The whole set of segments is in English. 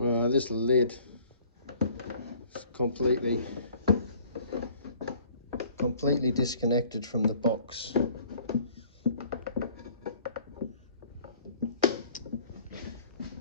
This lid is completely disconnected from the box.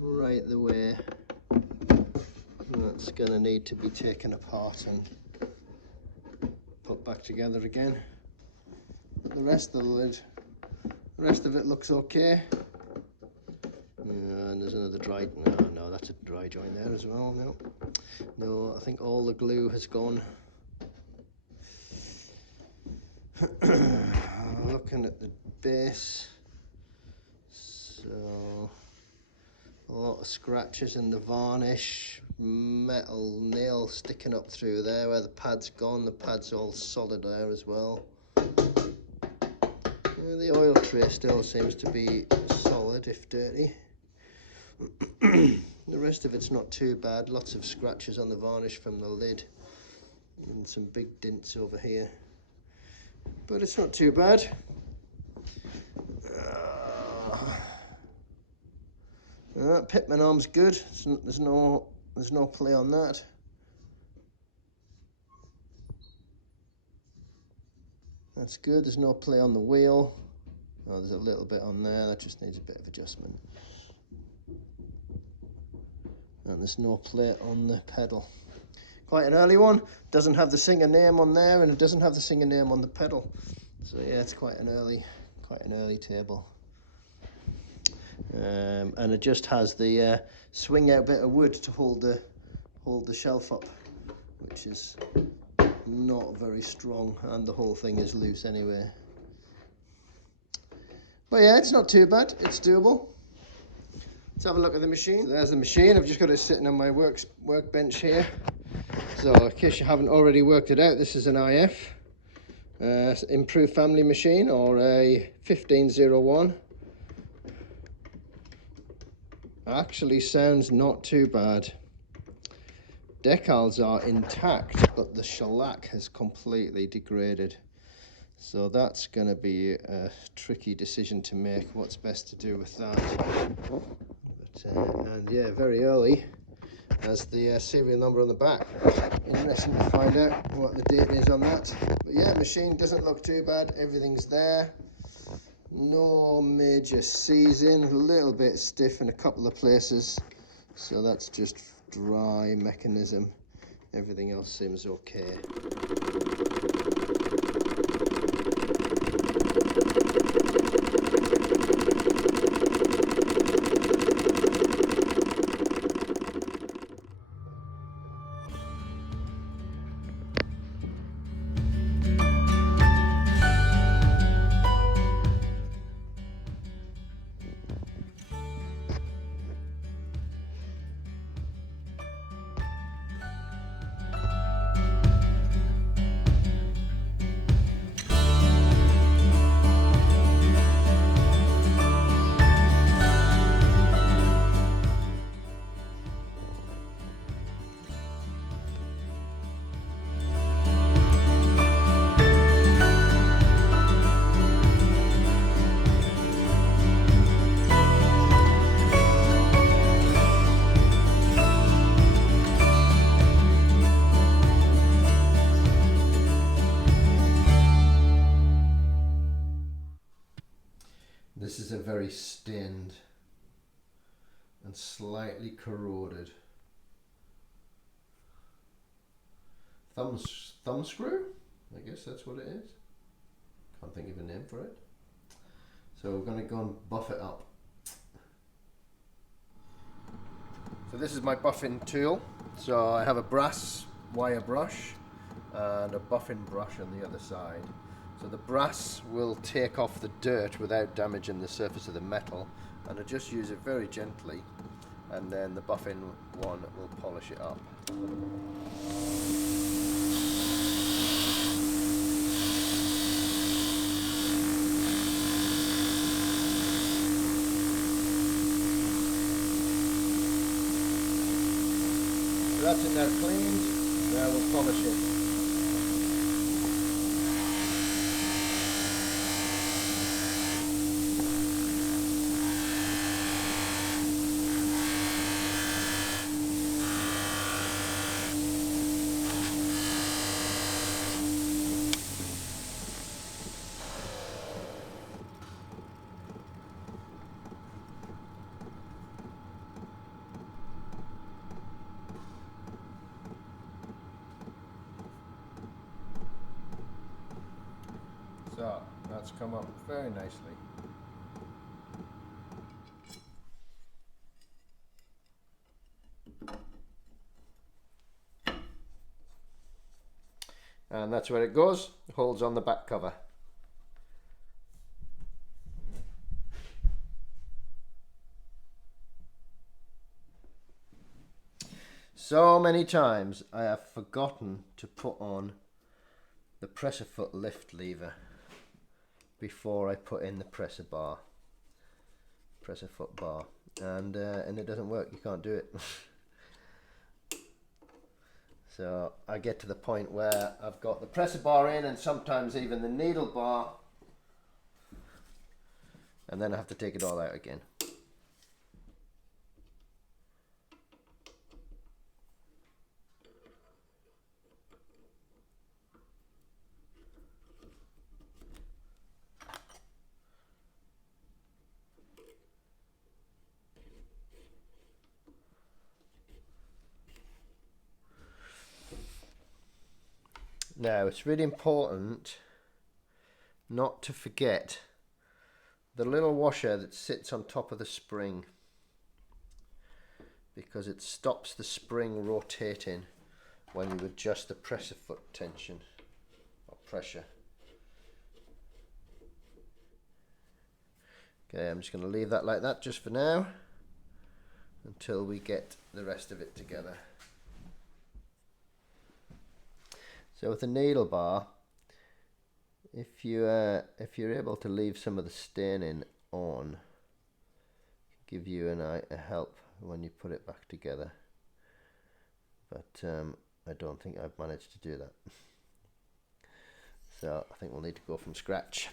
Right the way. That's going to need to be taken apart and put back together again. The rest of the lid, the rest of it looks okay. And there's another dry, no, that's a dry joint there as well. No, I think all the glue has gone. Looking at the base, so a lot of scratches in the varnish, metal nail sticking up through there where the pad's gone. The pad's all solid there as well. The oil tray still seems to be solid if dirty. The rest of it's not too bad. Lots of scratches on the varnish from the lid and some big dents over here, but it's not too bad. Pitman arm's good. There's no play on that. That's good. There's no play on the wheel. Oh, there's a little bit on there. That just needs a bit of adjustment. And there's no play on the pedal. Quite an early one. Doesn't have the Singer name on there, and it doesn't have the Singer name on the pedal. So yeah, it's quite an early table. And it just has the swing out bit of wood to hold the shelf up, which is not very strong, and the whole thing is loose anyway. But yeah, it's not too bad. It's doable. Let's have a look at the machine. So there's the machine. I've just got it sitting on my workbench here. So in case you haven't already worked it out, this is an IF improved family machine, or a 1501. Actually sounds not too bad. Decals are intact, but the shellac has completely degraded. So that's going to be a tricky decision to make, what's best to do with that. But, and yeah, very early, as the serial number on the back. Interesting to find out what the date is on that. But yeah, machine doesn't look too bad. Everything's there. No major seizing. A little bit stiff in a couple of places. So that's just dry mechanism. Everything else seems okay. This is a very stained and slightly corroded thumb screw. I guess that's what it is. Can't think of a name for it. So we're going to go and buff it up. So this is my buffing tool. So I have a brass wire brush and a buffing brush on the other side. So the brass will take off the dirt without damaging the surface of the metal, and I just use it very gently, and then the buffing one will polish it up. So that's it now cleaned, now we'll polish it. So that's come up very nicely. And that's where it goes, holds on the back cover. So many times I have forgotten to put on the presser foot lift lever before I put in the presser foot bar, and it doesn't work. You can't do it. So I get to the point where I've got the presser bar in, and sometimes even the needle bar, and then I have to take it all out again. Now, it's really important not to forget the little washer that sits on top of the spring, because it stops the spring rotating when you adjust the presser foot tension or pressure. Okay, I'm just going to leave that like that just for now until we get the rest of it together. So with the needle bar, if you're able to leave some of the staining on, give you a help when you put it back together. But I don't think I've managed to do that. So I think we'll need to go from scratch.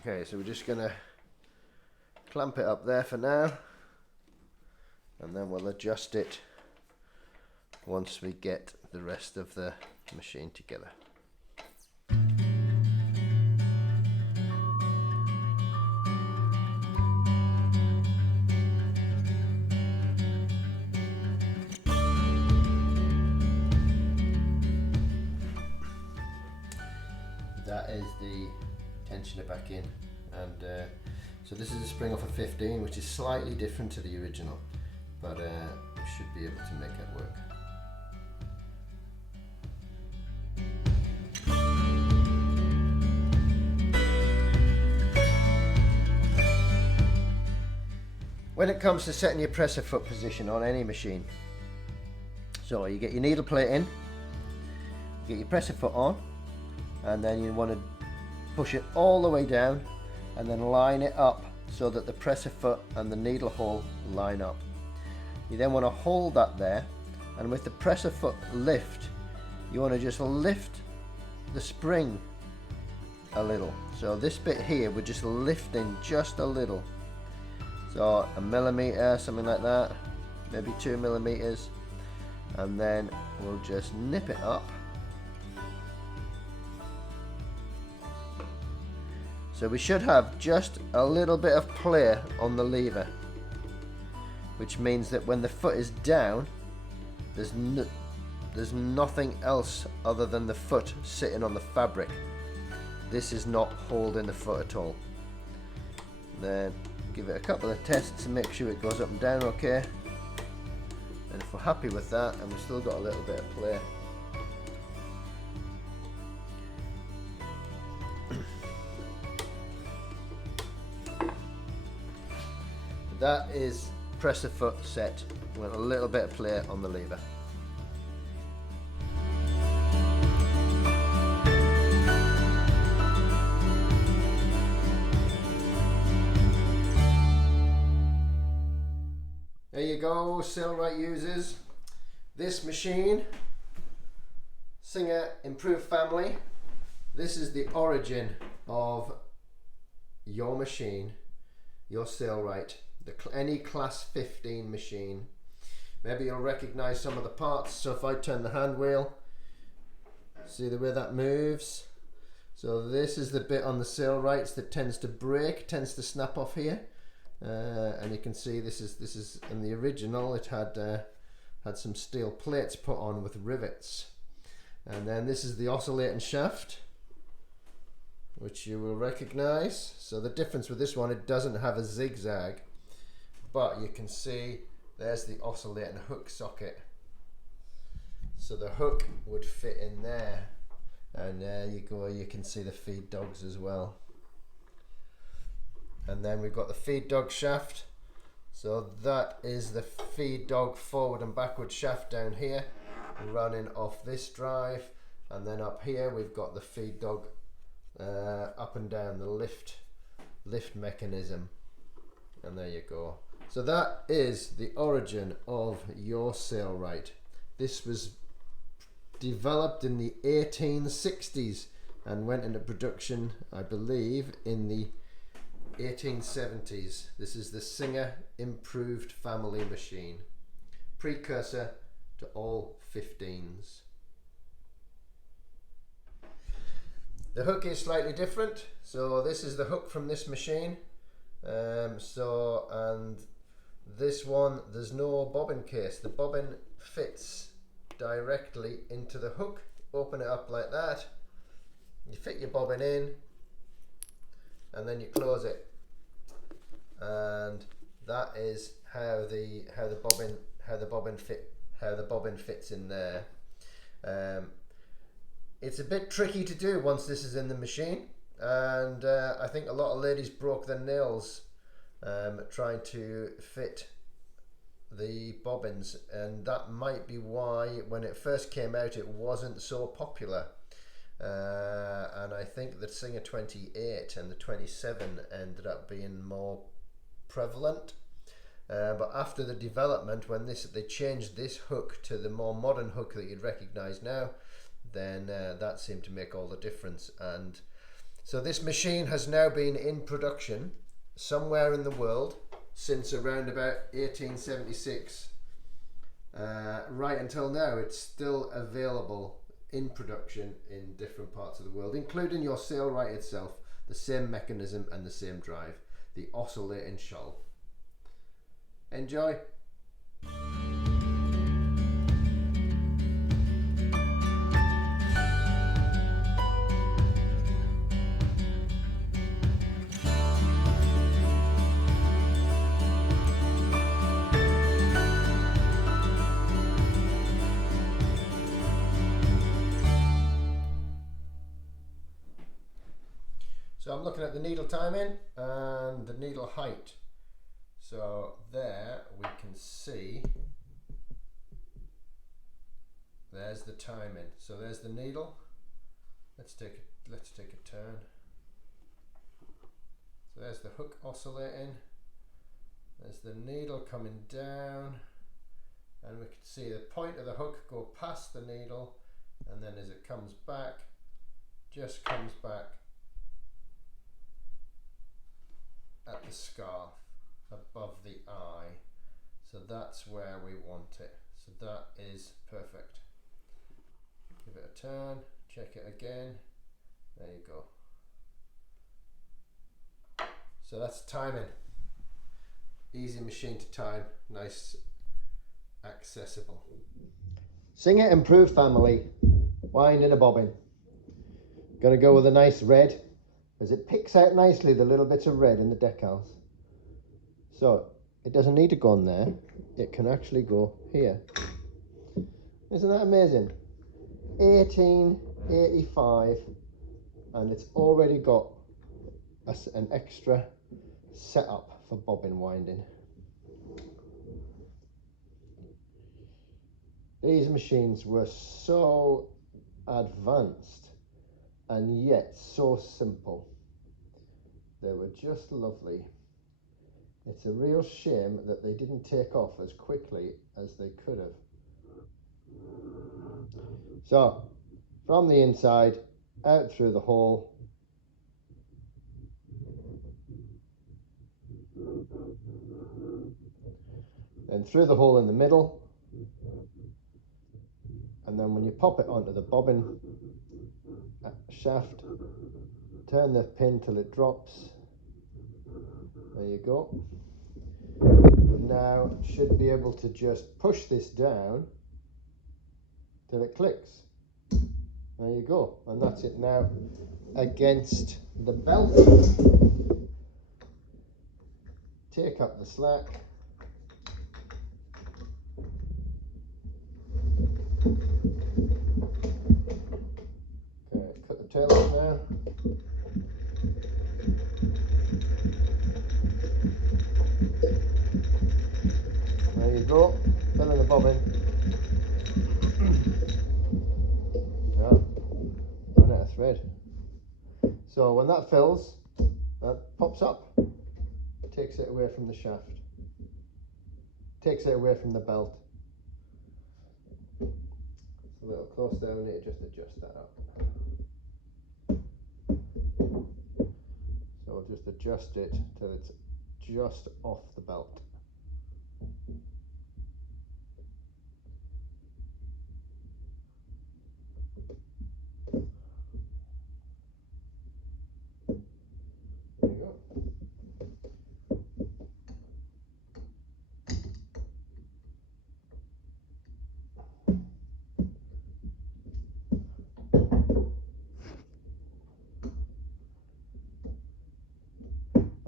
Okay, so we're just going to clamp it up there for now, and then we'll adjust it once we get the rest of the machine together. That is the tensioner back in, and so this is a spring off a 15, which is slightly different to the original, but we should be able to make it work. When it comes to setting your presser foot position on any machine, so you get your needle plate in, get your presser foot on, and then you want to push it all the way down and then line it up so that the presser foot and the needle hole line up. You then want to hold that there, and with the presser foot lift, you want to just lift the spring a little. So this bit here, we're just lifting just a little. So 1 millimeter, something like that, maybe 2 millimeters, and then we'll just nip it up. So we should have just a little bit of play on the lever, which means that when the foot is down, there's nothing else other than the foot sitting on the fabric. This is not holding the foot at all. Then give it a couple of tests to make sure it goes up and down okay. And if we're happy with that, and we've still got a little bit of play, That is presser foot set with a little bit of play on the lever. There you go, Sailrite users. This machine, Singer Improved Family, this is the origin of your machine, your Sailrite, any class 15 machine. Maybe you'll recognize some of the parts. So if I turn the hand wheel, see the way that moves. So this is the bit on the Sailrites that tends to break, tends to snap off here. And you can see this is in the original. It had some steel plates put on with rivets, and then this is the oscillating shaft, which you will recognize. So the difference with this one, it doesn't have a zigzag, but you can see there's the oscillating hook socket. So the hook would fit in there, and there you go. You can see the feed dogs as well. And then we've got the feed dog shaft. So that is the feed dog forward and backward shaft down here, running off this drive. And then up here we've got the feed dog up and down the lift mechanism. And there you go. So that is the origin of your Sailrite. This was developed in the 1860s and went into production, I believe, in the 1870s. This is the Singer Improved Family machine, precursor to all 15s. The hook is slightly different. So this is the hook from this machine. And this one, there's no bobbin case. The bobbin fits directly into the hook. Open it up like that. You fit your bobbin in, and then you close it. And that is how the bobbin fits in there. It's a bit tricky to do once this is in the machine, and I think a lot of ladies broke their nails trying to fit the bobbins, and that might be why when it first came out it wasn't so popular. And I think the Singer 28 and the 27 ended up being more prevalent, but after the development, when they changed this hook to the more modern hook that you'd recognize now, then that seemed to make all the difference. And so this machine has now been in production somewhere in the world since around about 1876, right until now. It's still available in production in different parts of the world, including your Sailrite itself, the same mechanism and the same drive, the oscillating shoal. Enjoy. So I'm looking at the needle timing and the needle height. So there we can see, there's the timing. So there's the needle. Let's take a turn. So there's the hook oscillating. There's the needle coming down, and we can see the point of the hook go past the needle, and then as it comes back, just comes back at the scarf above the eye. So that's where we want it. So that is perfect. Give it a turn, check it again. There you go. So that's timing. Easy machine to time, nice, accessible. Singer Improved Family, wind in a bobbin. Gonna go with a nice red, as it picks out nicely the little bits of red in the decals. So it doesn't need to go on there, it can actually go here. Isn't that amazing? 1885, and it's already got an extra setup for bobbin winding. These machines were so advanced and yet so simple. They were just lovely. It's a real shame that they didn't take off as quickly as they could have. So, from the inside, out through the hole, then through the hole in the middle, and then when you pop it onto the bobbin shaft, turn the pin till it drops. There you go. Now should be able to just push this down till it clicks. There you go, and that's it now against the belt. Take up the slack. Okay, cut the tail off now. There you go, fill in the bobbin. Run out of thread. So when that fills, that pops up, takes it away from the shaft, takes it away from the belt. It's a little close there, we need to just adjust that up. So I'll just adjust it till it's just off the belt. There you go.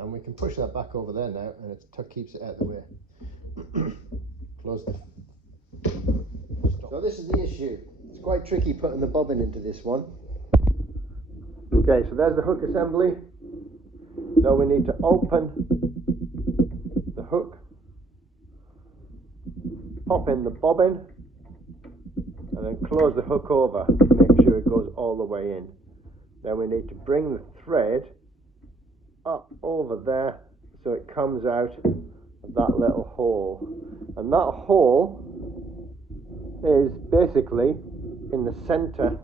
And we can push that back over there now, and it keeps it out of the way. Close the stop. So this is the issue. It's quite tricky putting the bobbin into this one. Okay, so there's the hook assembly. So we need to open the hook, pop in the bobbin, and then close the hook over to make sure it goes all the way in. Then we need to bring the thread up over there so it comes out of that little hole, and that hole is basically in the center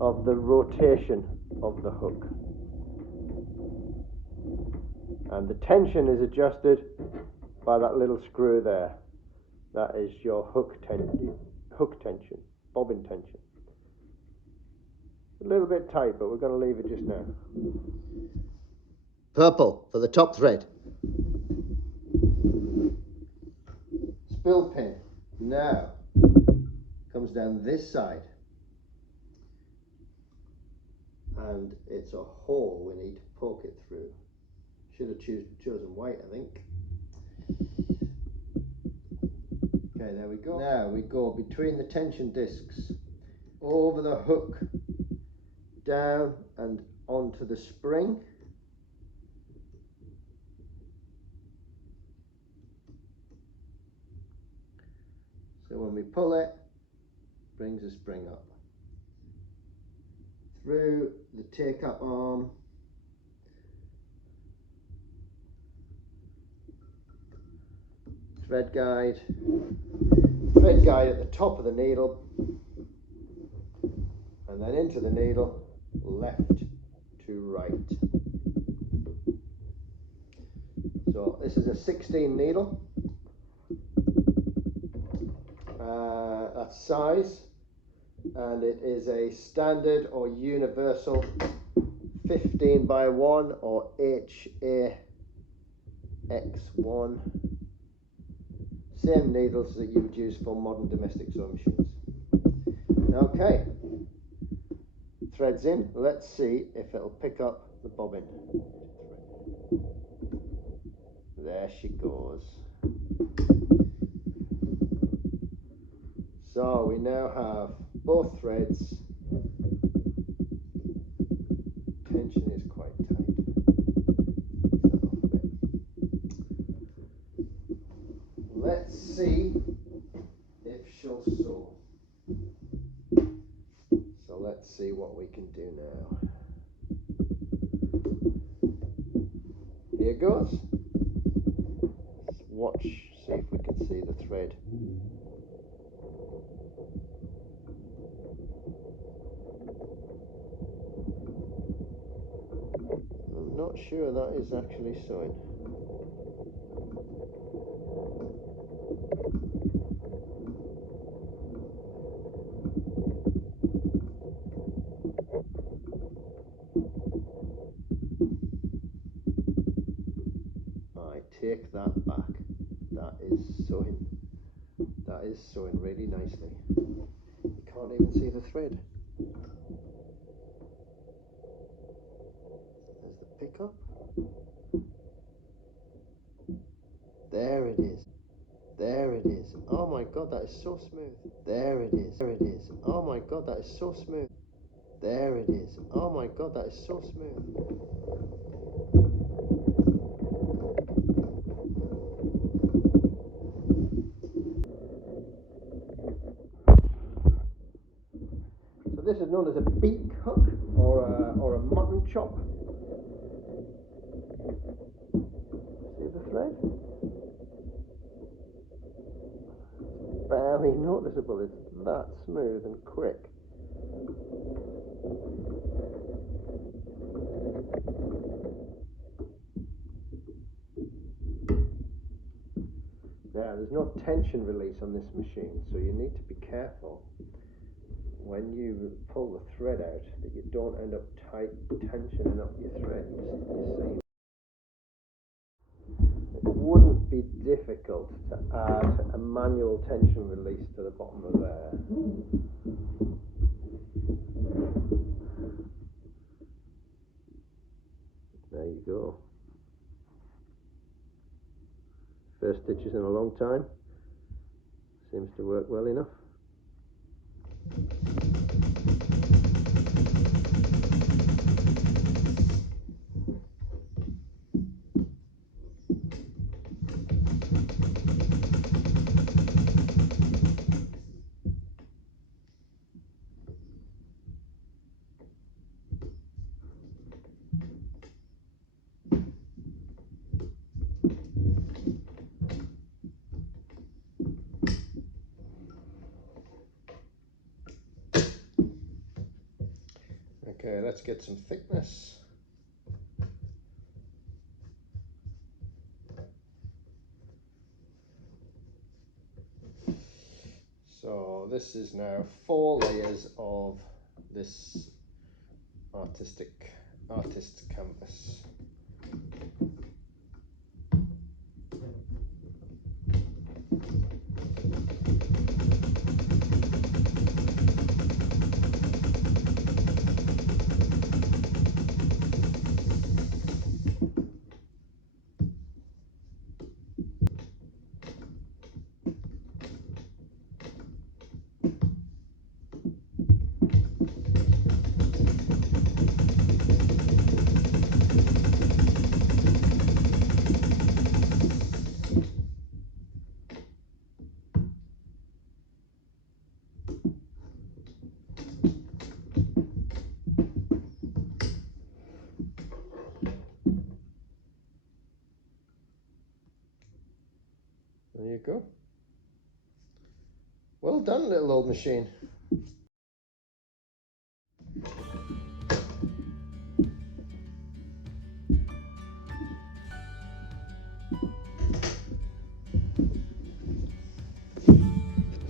of the rotation of the hook, and the tension is adjusted by that little screw there. That is your hook tension, bobbin tension. A little bit tight, but we're going to leave it just now. Purple for the top thread. Spill pin now comes down this side, and it's a hole we need to poke it through. Should have chosen white, I think. Okay, there we go. Now we go between the tension discs, over the hook, down and onto the spring. So when we pull it, brings the spring up. Through the take-up arm, thread guide at the top of the needle, and then into the needle, left to right. So this is a 16 needle. That's size, and it is a standard or universal 15 by 1 or HAX1. Same needles that you would use for modern domestic sewing machines. Okay, threads in. Let's see if it'll pick up the bobbin. There she goes. So we now have both threads. Tension is quite tight. Let's see if she'll sew. see what we can do now. Here goes. Let's watch, see if we can see the thread. I'm not sure that is actually sewing. I take that back. That is sewing. That is sewing really nicely. You can't even see the thread. There's the pickup. There it is. There it is. Oh my god, that is so smooth. There it is. There it is. Oh my god, that is so smooth. There it is. Oh my god, that is so smooth. So this is known as a beak hook or a mutton chop. See the thread? Barely noticeable. It's that smooth and quick. Now, there's no tension release on this machine, so you need to be careful when you pull the thread out that you don't end up tensioning up your thread. You see, it wouldn't be difficult to add a manual tension release to the bottom of there. There you go. First stitches in a long time. Seems to work well enough. Okay, let's get some thickness. So this is now 4 layers of this artist canvas. There you go. Well done, little old machine.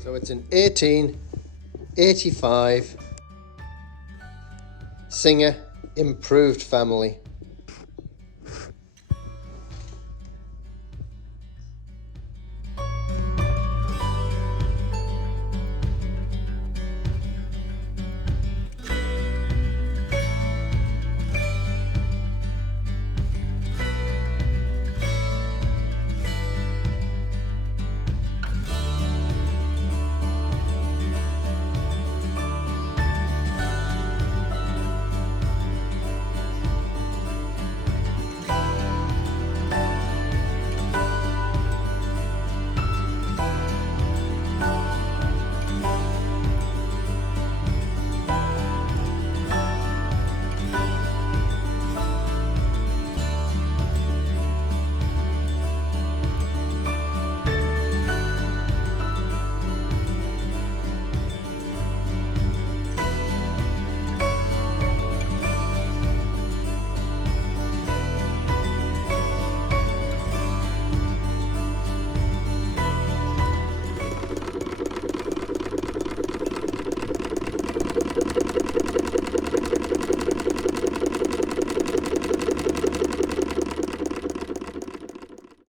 So it's an 1885 Singer improved family.